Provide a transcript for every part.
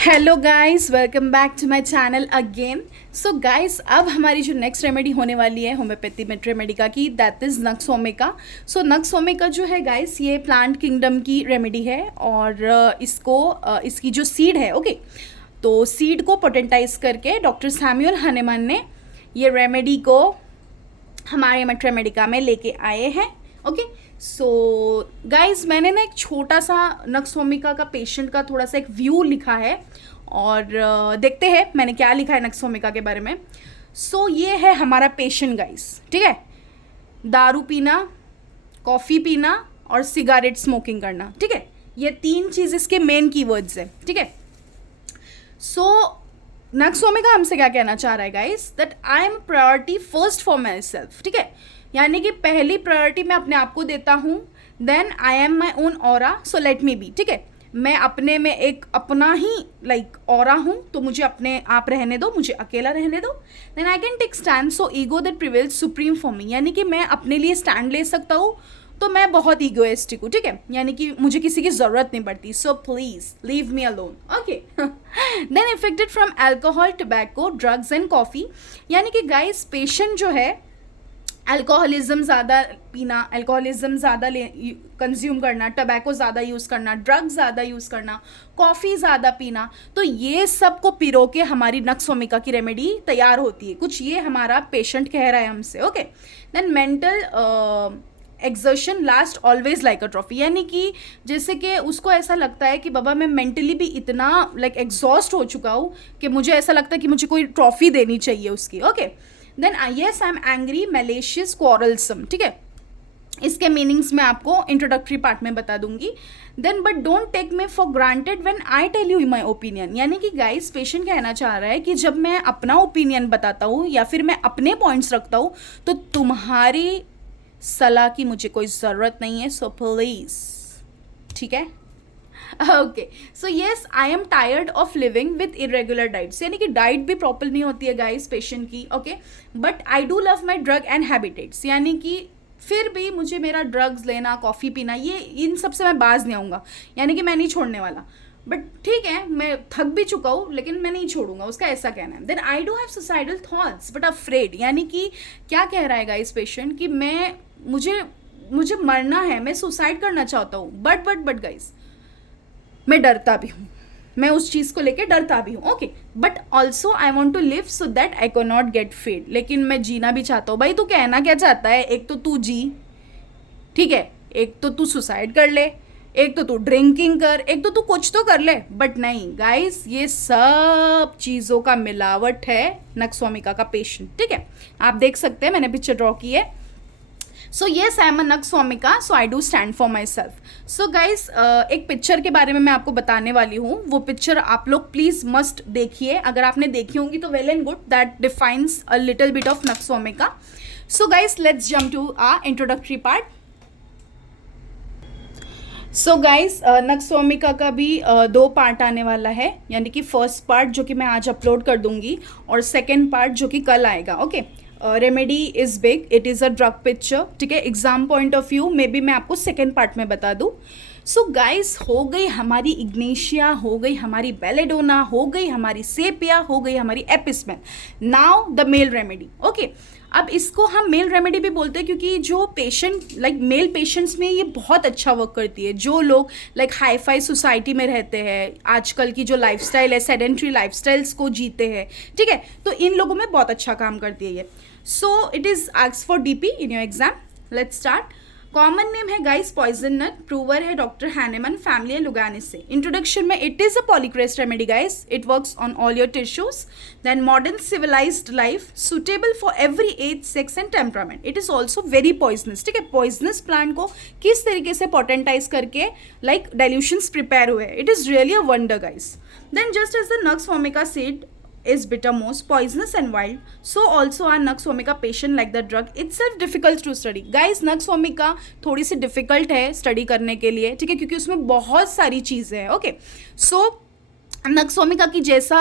Hello guys, welcome back to my channel again. So guys, अब हमारी जो next remedy होने वाली है होम्योपैथी में रेमेडी की, that is nux vomica. So nux vomica जो है गाइस, ये प्लांट किंगडम की रेमेडी है और इसकी जो सीड है, ओके, तो सीड को पोटेंटाइज करके डॉक्टर सैमुअल हनीमैन ने ये रेमेडी को हमारे मट रेमेडिका में लेके आए हैं। ओके, सो गाइज, मैंने ना एक छोटा सा नक्सोमिका का पेशेंट का थोड़ा सा एक व्यू लिखा है और देखते हैं मैंने क्या लिखा है नक्सोमिका के बारे में। सो ये है हमारा पेशेंट गाइज, ठीक है। दारू पीना, कॉफ़ी पीना और सिगारेट स्मोकिंग करना, ठीक है, ये तीन चीज़ इसके मेन कीवर्ड्स है, ठीक है। सो नक्सोमिका हमसे क्या कहना चाह रहा है guys, that I am priority first for my self, ठीक है। यानी कि पहली प्रायोरिटी मैं अपने आप को देता हूँ, then I am my own aura, so let me be, ठीक है। मैं अपने में एक अपना ही लाइक ऑरा हूँ, तो मुझे अपने आप रहने दो, मुझे अकेला रहने दो। Then I can take stand, so ego that prevails supreme for me, यानी कि मैं अपने लिए स्टैंड ले सकता हूँ, तो मैं बहुत ईगोइस्टिक हूँ, ठीक है, यानी कि मुझे किसी की ज़रूरत नहीं पड़ती। So please leave me alone, okay. Then affected from alcohol, tobacco, drugs and coffee, यानी कि गाइस पेशेंट जो है अल्कोहलिज्म ज़्यादा पीना, अल्कोहलिज्म ज़्यादा कंज्यूम करना, टबैको ज़्यादा यूज़ करना, ड्रग्स ज़्यादा यूज़ करना, कॉफ़ी ज़्यादा पीना, तो ये सब को पिरो के हमारी नक्सोमिका की रेमेडी तैयार होती है। कुछ ये हमारा पेशेंट कह रहा है हमसे, okay. Then mental exertion last always like a trophy, यानी कि जैसे कि उसको ऐसा लगता है कि बाबा मैं मेंटली भी इतना लाइक एग्जॉस्ट हो चुका हूँ कि मुझे ऐसा लगता है कि मुझे कोई ट्रॉफी देनी चाहिए उसकी, okay. Then yes I am angry, malicious, quarrelsome, ठीक है। इसके मीनिंग्स मैं आपको इंट्रोडक्टरी पार्ट में बता दूंगी। Then but don't take me for granted when I tell you my opinion, यानी कि गाइस पेशेंट कहना चाह रहा है कि जब मैं अपना ओपिनियन बताता हूँ या फिर मैं अपने पॉइंट्स रखता हूँ तो तुम्हारी सलाह की मुझे कोई ज़रूरत नहीं है, सो प्लीज़, ठीक है। Okay, so yes I am tired of living with irregular diets, यानी कि डाइट भी प्रॉपर नहीं होती है गाइस पेशेंट की, okay. But I do love my drug and habitats, यानी कि फिर भी मुझे मेरा ड्रग्स लेना, कॉफ़ी पीना, ये इन सब से मैं बाज नहीं आऊँगा, यानी कि मैं नहीं छोड़ने वाला। बट ठीक है, मैं थक भी चुका हूँ लेकिन मैं नहीं छोड़ूंगा, उसका ऐसा कहना है। Then I do have suicidal thoughts but afraid, यानी कि क्या कह रहा है गाइस पेशेंट कि मैं मुझे मुझे मरना है, मैं सुसाइड करना चाहता हूँ, बट गाइस मैं डरता भी हूँ, मैं उस चीज़ को लेके डरता भी हूँ, okay. But also I want to live so that I go not get fed, लेकिन मैं जीना भी चाहता हूँ। भाई तू कहना क्या चाहता है, एक तो तू जी, ठीक है, एक तो तू सुसाइड कर ले, एक तो तू ड्रिंकिंग कर, एक तो तू कुछ तो कर ले। बट नहीं गाइस, ये सब चीज़ों का मिलावट है नक्सोमिका का पेशेंट, ठीक है। आप देख सकते हैं मैंने पिक्चर ड्रॉ की है। So yes I am a nux vomica, so I do stand for my self. So guys, एक पिक्चर के बारे में मैं आपको बताने वाली हूँ, वो पिक्चर आप लोग प्लीज़ मस्ट देखिए, अगर आपने देखी होंगी तो well and good, that defines a little bit of nux vomica. So guys let's jump to a introductory part. So guys, nux vomica का भी दो पार्ट आने वाला है, यानी कि फर्स्ट पार्ट जो कि मैं आज अपलोड कर दूंगी और सेकेंड पार्ट जो कि कल आएगा, okay. Remedy is big, it is a drug picture, ठीक है। Exam point of view may be मैं आपको सेकेंड पार्ट में बता दूँ। सो गाइस, हो गई हमारी इग्नेशिया, हो गई हमारी बेलेडोना, हो गई हमारी सेपिया, हो गई हमारी एपिस्मेन। Now the male remedy, okay. अब इसको हम मेल रेमेडी भी बोलते हैं क्योंकि जो पेशेंट लाइक मेल पेशेंट्स में ये बहुत अच्छा वर्क करती है। जो लोग लाइक हाई फाई सोसाइटी में रहते हैं, आजकल की जो लाइफस्टाइल है, सेडेंट्री लाइफस्टाइल्स को जीते हैं, ठीक है, तो इन लोगों में बहुत अच्छा काम करती है ये। So it is asked for DP in your exam. Let's start. Common name है गाइस पॉइजन नट, प्रूवर है डॉक्टर हैनेमन, फैमिली है लुगानिस से। इंट्रोडक्शन में it is a polycrest remedy guys, it works on all your tissues. Then modern civilized life, suitable for every age, sex and temperament. It is also very poisonous, ठीक है। Poisonous plant को किस तरीके से potentize करके like dilutions prepare हुए, it is really a wonder guys. Then just as the nux vomica seed is bitter most poisonous and wild, so also are nux patient like the drug itself difficult to study. guys nux थोड़ी सी difficult है study करने के लिए, ठीक है, क्योंकि उसमें बहुत सारी चीज़ें हैं, ओके। सो नक्सोमिका की जैसा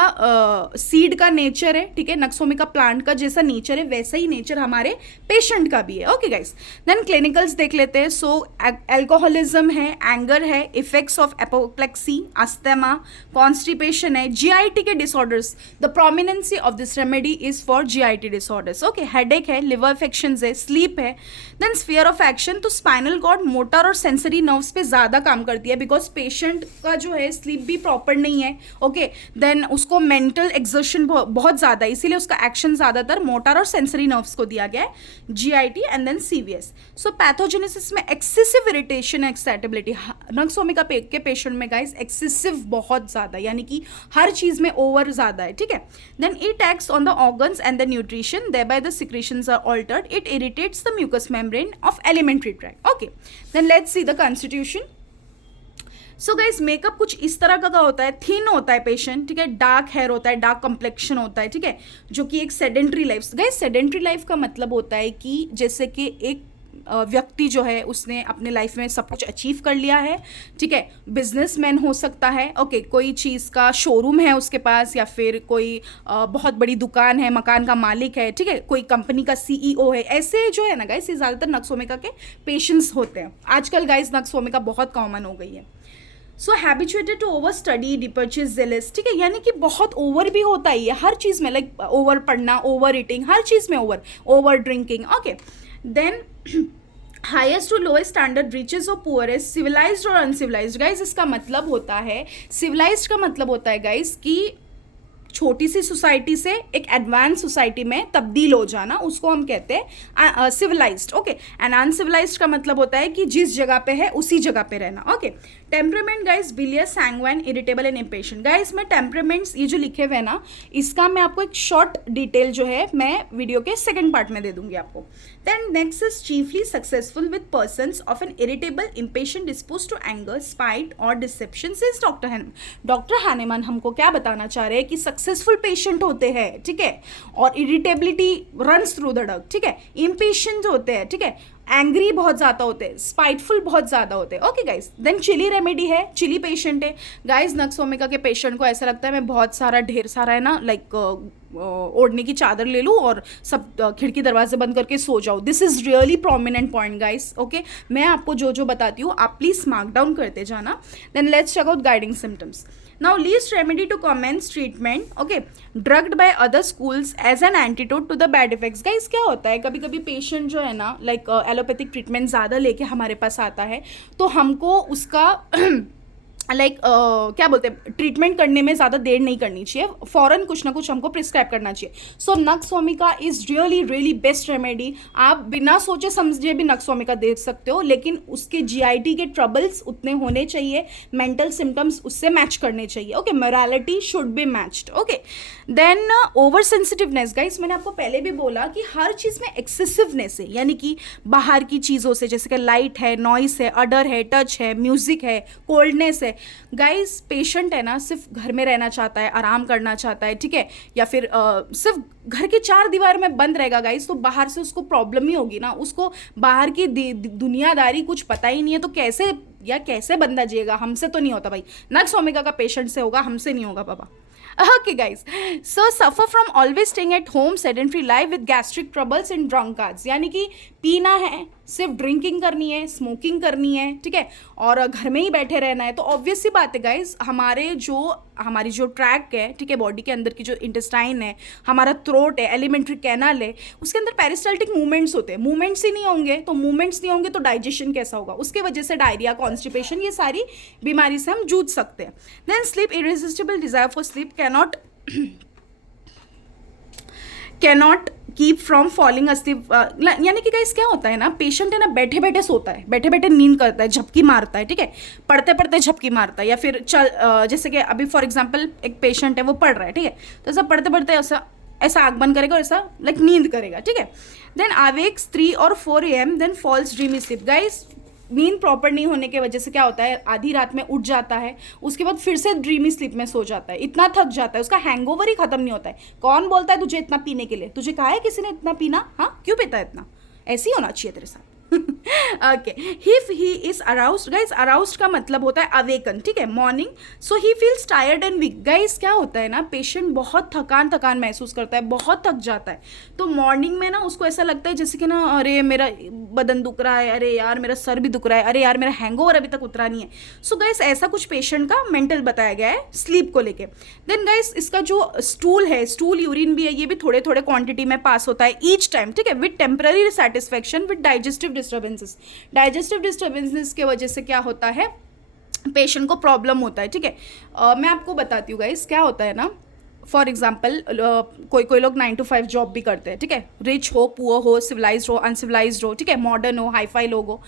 सीड का नेचर है, ठीक है, नक्सोमिका प्लांट का जैसा नेचर है वैसा ही नेचर हमारे पेशेंट का भी है। ओके गाइस, देन क्लिनिकल्स देख लेते हैं। सो एल्कोहलिज्म है, एंगर है, effects of apoplexy, asthma, constipation है, जीआईटी के disorders. The prominency of this remedy is for GIT disorders. Okay, headache है, लिवर इन्फेक्शंस है, स्लीप है। देन स्फीयर ऑफ एक्शन, तो स्पाइनल कॉर्ड मोटर और sensory nerves पे ज़्यादा काम करती है, बिकॉज पेशेंट का जो है स्लीप भी प्रॉपर नहीं है। ओके, देन उसको मेंटल एक्सर्शन बहुत ज़्यादा है, इसीलिए उसका एक्शन ज़्यादातर मोटर और सेंसरी नर्व्स को दिया गया है, GIT and then CVS. So pathogenesis में एक्सेसिव इरिटेशन, एक्साइटेबिलिटी, नक्सोमिका के पेशेंट में गाइस एक्सेसिव बहुत ज़्यादा, यानी कि हर चीज़ में ओवर ज़्यादा है, ठीक है। Then it acts on the organs and the nutrition, thereby the secretions are altered, it irritates the mucous membrane of alimentary tract. Okay, then let's see the constitution. So guys makeup कुछ इस तरह का होता है, thin होता है patient, ठीक है, डार्क हेयर होता है, डार्क कम्प्लेक्शन होता है, ठीक है, जो कि एक sedentary life. Guys sedentary life का मतलब होता है कि जैसे कि एक व्यक्ति जो है उसने अपने लाइफ में सब कुछ अचीव कर लिया है, ठीक है, बिजनेसमैन हो सकता है, ओके, कोई चीज़ का शोरूम है उसके पास, या फिर कोई बहुत बड़ी दुकान है, मकान का मालिक है, ठीक है, कोई कंपनी का सीईओ है। ऐसे जो है ना गाइस, ये ज़्यादातर नक्सोमिका के पेशेंट्स होते हैं। आजकल गाइस नक्सोमिका बहुत कॉमन हो गई है। So habituated to over study, डिपर्चेज, जेलस, ठीक है, यानी कि बहुत ओवर भी होता ही है हर चीज़ में, लाइक ओवर पढ़ना, ओवर ईटिंग, हर चीज़ में over drinking. Okay, then highest to lowest standard, riches और पुअरेस्ट, सिविलाइज्ड और अनसिविलाइज्ड। गाइज इसका मतलब होता है, सिविलाइज्ड का मतलब होता है गाइज कि छोटी सी सोसाइटी से एक एडवांस सोसाइटी में तब्दील हो जाना, उसको हम कहते हैं सिविलाइज्ड। ओके, एंड अनसिविलाइज्ड का मतलब होता है कि जिस जगह पे है उसी जगह पे रहना। Okay, temperament guys bilious, sanguine, irritable and impatient. Guys मैं टेम्परामेंट्स ये जो लिखे हुए हैं ना, इसका मैं आपको एक शॉर्ट डिटेल जो है मैं वीडियो के सेकंड पार्ट में दे दूंगी आपको। Then next is chiefly successful with persons of an irritable, impatient, disposed to anger, spite और डिसेप्शन। इज डॉक्टर हैनेमान हमको क्या बताना चाह रहे हैं कि सक्सेसफुल पेशेंट होते हैं, ठीक है, और इरिटेबिलिटी रन्स थ्रू द डग, ठीक है, इम्पेशेंट होते हैं, ठीक है, एंग्री बहुत ज़्यादा होते हैं, स्पाइटफुल बहुत ज़्यादा होते हैं। Okay guys, then chilly remedy है, चिली पेशेंट है। गाइज नक्सोमिका के पेशेंट को ऐसा लगता है मैं बहुत सारा ढेर सारा है ना, लाइक ओढ़ने की चादर ले लूँ और सब खिड़की दरवाजे बंद करके सो जाओ। This is really prominent point guys. Okay, मैं आपको जो जो बताती हूँ आप प्लीज़ मार्क डाउन करते जाना। Then let's check out guiding symptoms. Now least remedy to commence treatment, okay, drugged by other schools as an antidote to the bad effects. Guys क्या होता है, कभी कभी पेशेंट जो है ना, लाइक एलोपैथिक ट्रीटमेंट ज़्यादा लेके हमारे पास आता है, तो हमको उसका लाइक क्या बोलते हैं, ट्रीटमेंट करने में ज़्यादा देर नहीं करनी चाहिए, फ़ौरन कुछ ना कुछ हमको प्रिस्क्राइब करना चाहिए। So nux vomica is really really best remedy. आप बिना सोचे समझे भी नक्सोमिका देख सकते हो, लेकिन उसके जीआईटी के ट्रबल्स उतने होने चाहिए, मेंटल सिम्टम्स उससे मैच करने चाहिए। Okay, morality should be matched. Okay, then over sensitiveness. Guys मैंने आपको पहले भी बोला कि हर चीज़ में एक्सेसिवनेस है, यानी कि बाहर की चीज़ों से, जैसे कि लाइट है, नॉइस है, अडर है, टच है, म्यूजिक है, कोल्डनेस है। गाइस पेशेंट है ना, सिर्फ घर में रहना चाहता है, आराम करना चाहता है, ठीक है, या फिर सिर्फ घर के चार दीवार में बंद रहेगा गाइस, तो बाहर से उसको प्रॉब्लम ही होगी ना, उसको बाहर की दुनियादारी कुछ पता ही नहीं है, तो कैसे बंदा जिएगा। हमसे तो नहीं होता भाई, नक्सोमिका का पेशेंट से होगा, हमसे नहीं होगा बाबा। Okay guys, so suffer from always staying at home, sedentary life with gastric troubles and drunkards। यानी कि पीना है, सिर्फ ड्रिंकिंग करनी है, स्मोकिंग करनी है, ठीक है, और घर में ही बैठे रहना है, तो ऑब्वियस सी बात है गाइज, हमारी जो ट्रैक है, ठीक है, बॉडी के अंदर की जो इंटेस्टाइन है, हमारा थ्रोट है, एलिमेंट्री कैनाल है, उसके अंदर पेरिस्टाल्टिक मूवमेंट्स होते हैं। मूवमेंट्स ही नहीं होंगे तो डाइजेशन कैसा होगा, उसके वजह से डायरिया, कॉन्स्टिपेशन, ये सारी बीमारी से हम जूझ सकते हैं। Then sleep, irresistible desire for sleep, cannot keep from falling asleep. यानी कि गाइस क्या होता है ना, पेशेंट है ना, बैठे बैठे सोता है, बैठे बैठे नींद करता है, झपकी मारता है, ठीक है, पढ़ते पढ़ते झपकी मारता है, या फिर जैसे कि अभी फॉर एग्जांपल एक पेशेंट है, वो पढ़ रहा है, ठीक है, तो ऐसा पढ़ते पढ़ते ऐसा आँख बंद करेगा और ऐसा लाइक नींद करेगा, ठीक है। देन अवेक्स 3 और 4 AM, then falls dreamy sleep. Guys नींद प्रॉपर नहीं होने की वजह से क्या होता है, आधी रात में उठ जाता है, उसके बाद फिर से ड्रीमी स्लीप में सो जाता है, इतना थक जाता है, उसका हैंगओवर ही खत्म नहीं होता है। कौन बोलता है तुझे इतना पीने के लिए, तुझे कहा है किसी ने इतना पीना, हाँ क्यों पीता है इतना, ऐसे ही होना चाहिए तेरे साथ। Okay, if he is aroused, guys aroused का मतलब होता है अवेकन, ठीक है, morning, so he feels tired and weak. Guys क्या होता है ना, पेशेंट बहुत थकान थकान महसूस करता है, बहुत थक जाता है, तो मॉर्निंग में ना उसको ऐसा लगता है जैसे कि ना, अरे मेरा बदन दुख रहा है, अरे यार मेरा सर भी दुख रहा है, अरे यार मेरा हैंगओवर अभी तक उतरा नहीं है। सो गाइस ऐसा कुछ पेशेंट का मेंटल बताया गया है स्लीप को लेके। देन गाइस इसका जो स्टूल है, स्टूल यूरिन भी है, ये भी थोड़े थोड़े क्वांटिटी में पास होता है ईच टाइम, ठीक है, with temporary satisfaction with digestive disturbances. Digestive disturbances की वजह से क्या होता है, पेशेंट को प्रॉब्लम होता है, ठीक है। मैं आपको बताती हूँ गाइस क्या होता है ना, फॉर एग्जाम्पल कोई कोई लोग 9 to 5 जॉब भी करते हैं, ठीक है, रिच हो, पुअर हो, सिविलाइज हो, अनसिविलाइज हो, ठीक है, मॉडर्न हो, हाईफाई लोग हो,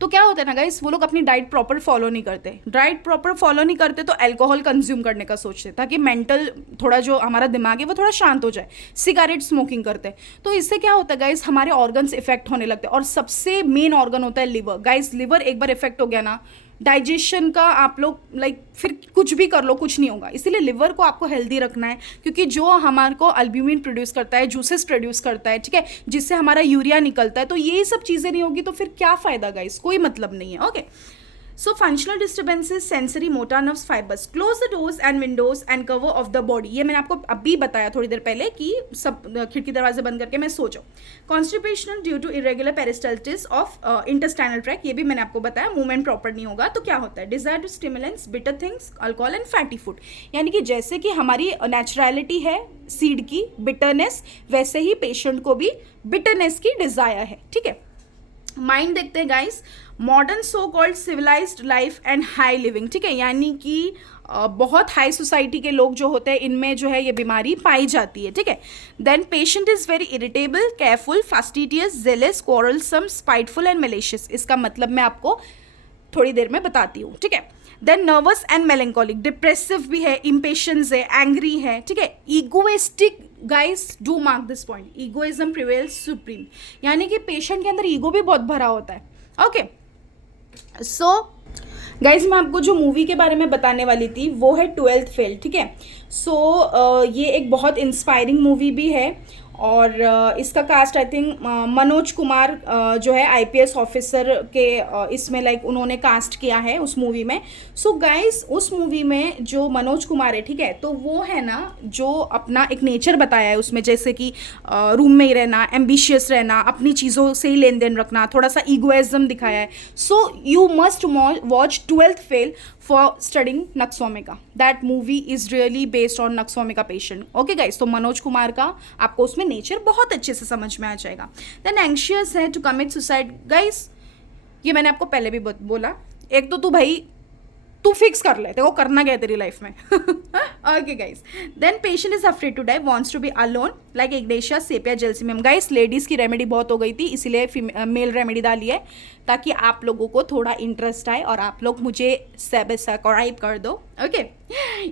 तो क्या होता है ना गाइस, वो लोग अपनी डाइट प्रॉपर फॉलो नहीं करते। डाइट प्रॉपर फॉलो नहीं करते तो अल्कोहल कंज्यूम करने का सोचते, ताकि मेंटल थोड़ा जो हमारा दिमाग है वो थोड़ा शांत हो जाए। सिगरेट स्मोकिंग करते, तो इससे क्या होता है गाइस, हमारे ऑर्गन्स इफेक्ट होने लगते हैं, और सबसे मेन ऑर्गन होता है लिवर। गाइस लिवर एक बार इफेक्ट हो गया ना, डाइजेशन का आप लोग लाइक फिर कुछ भी कर लो कुछ नहीं होगा। इसीलिए लिवर को आपको हेल्दी रखना है, क्योंकि जो हमारे को अल्ब्यूमिन प्रोड्यूस करता है, जूसेस प्रोड्यूस करता है, ठीक है, जिससे हमारा यूरिया निकलता है, तो ये सब चीज़ें नहीं होगी तो फिर क्या फ़ायदा गाइस, कोई मतलब नहीं है। Okay, so functional disturbances, sensory motor nerves fibres, close the doors and Windows and cover of the body. ये मैंने आपको अभी बताया थोड़ी देर पहले कि सब खिड़की दरवाजे बंद करके मैं सो जाऊँ। Constipation due to irregular peristalsis of intestinal tract, ये भी मैंने आपको बताया, मूवमेंट प्रॉपर नहीं होगा तो क्या होता है, desire to stimulants, bitter things, alcohol and fatty food. यानी कि जैसे कि हमारी नेचुरलिटी है सीड की बिटरनेस, वैसे ही पेशेंट को भी बिटरनेस की डिजायर है, ठीक है। माइंड देखते हैं guys, modern so called civilized life and high living, ठीक है, यानी कि बहुत हाई सोसाइटी के लोग जो होते हैं इनमें जो है ये बीमारी पाई जाती है, ठीक है। Then patient is very irritable, careful, fastidious, jealous, quarrelsome, spiteful and malicious. इसका मतलब मैं आपको थोड़ी देर में बताती हूँ, ठीक है। देन नर्वस एंड मेलेंकोलिक, डिप्रेसिव भी है, इम्पेशंस है, एंग्री है, ठीक है, egoistic. Guys do mark this point, egoism prevails supreme, यानी कि पेशेंट के अंदर ईगो भी बहुत भरा होता है। ओके, सो गाइज मैं आपको जो मूवी के बारे में बताने वाली थी वो है 12th फेल, ठीक है। सो ये एक बहुत इंस्पायरिंग मूवी भी है, और इसका cast I think Manoj Kumar जो है आईपीएस ऑफिसर के इसमें लाइक उन्होंने कास्ट किया है उस मूवी में। सो गाइस उस मूवी में जो मनोज कुमार है, ठीक है, तो वो है ना जो अपना एक नेचर बताया है उसमें, जैसे कि रूम में ही रहना, एम्बिशियस रहना, अपनी चीज़ों से ही लेन देन रखना, थोड़ा सा ईगोइज्म दिखाया है। So you must watch 12th fail for studying nux vomica. That movie is really based on nux vomica patient. Okay guys, तो मनोज कुमार का आपको उसमें नेचर बहुत अच्छे से समझ में आ जाएगा। देन एंशियस है टू कमिट सुसाइड। गाइस ये मैंने आपको पहले भी बोला, एक तो तू भाई तू फिक्स कर ले, देखो करना क्या है तेरी लाइफ में। Okay guys, then patient is afraid to die, wants to be alone like ignatia sepia gelsemium. Guys ladies की रेमेडी बहुत हो गई थी, इसीलिए मेल रेमेडी डाली है ताकि आप लोगों को थोड़ा इंटरेस्ट आए और आप लोग मुझे सब्सक्राइब कर दो। Okay,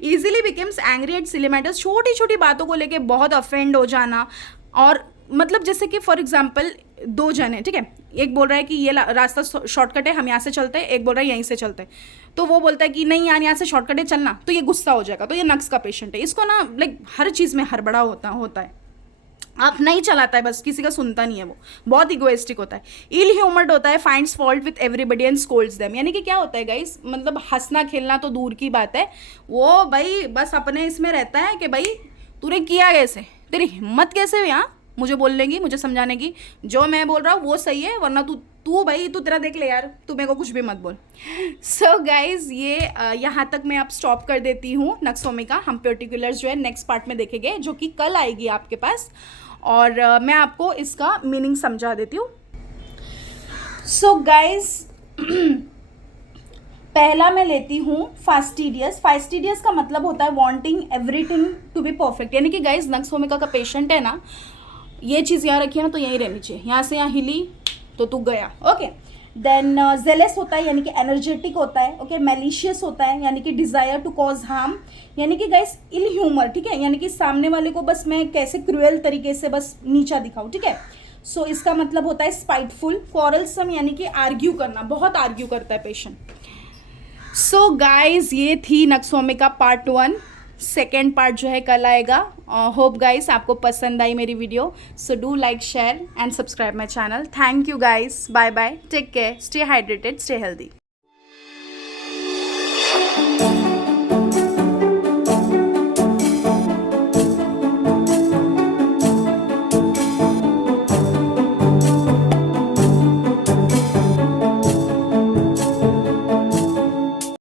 easily becomes angry at silly matters, छोटी छोटी बातों को लेके बहुत अफेंड हो जाना, और मतलब जैसे कि फॉर एग्जाम्पल दो जन है, ठीक है, एक बोल रहा है कि ये रास्ता शॉर्टकट है, हम यहाँ से चलते हैं, एक बोल रहा है यहीं से चलते हैं, तो वो बोलता है कि नहीं यार यहाँ से शॉर्टकट है चलना, तो ये गुस्सा हो जाएगा, तो ये नक्स का पेशेंट है। इसको ना लाइक हर चीज़ में हड़बड़ा होता है, आप नहीं चलाता है, बस किसी का सुनता नहीं है, वो बहुत इगोइस्टिक होता है, इल ह्यूमर्ड होता है, finds fault with everybody and Scholz them. यानी कि क्या होता है गाइस, मतलब हंसना खेलना तो दूर की बात है, वो भाई बस अपने इसमें रहता है कि भाई तूने किया कैसे, तेरी हिम्मत कैसे हुई यहाँ मुझे बोलने की, मुझे समझाने की, जो मैं बोल रहा हूँ वो सही है, वरना तू भाई तू तेरा देख ले यार, तू मेरे को कुछ भी मत बोल। सो गाइज ये यहाँ तक मैं अब स्टॉप कर देती हूँ नक्सोमिका। हम पर्टिकुलर्स जो है नेक्स्ट पार्ट में देखेंगे, जो कि कल आएगी आपके पास, और मैं आपको इसका मीनिंग समझा देती हूँ। सो गाइज पहला मैं लेती हूँ फास्टिडियस। फास्टिडियस का मतलब होता है wanting everything to be perfect, यानी कि गाइज नक्सोमिका का पेशेंट है ना, ये चीज़ यहाँ रखी है ना तो यहीं रहनी चाहिए, यहाँ से यहाँ हिली तो तू गया। ओके, देन जेलस होता है यानी कि एनर्जेटिक होता है। ओके, मैलिशियस होता है यानी कि डिजायर टू कॉज हार्म, यानी कि गाइस इल ह्यूमर, ठीक है, यानी कि सामने वाले को बस मैं कैसे क्रूएल तरीके से बस नीचा दिखाऊं, ठीक है। सो इसका मतलब होता है स्पाइटफुल। क्वारलसम यानी कि आर्ग्यू करना, बहुत आर्ग्यू करता है पेशेंट। सो गाइज ये थी नक्सोमिका पार्ट 1। सेकेंड पार्ट जो है कल आएगा। होप गाइस आपको पसंद आई मेरी video. So do like, share and subscribe my channel. Thank you guys, bye bye, take care, stay hydrated, stay healthy.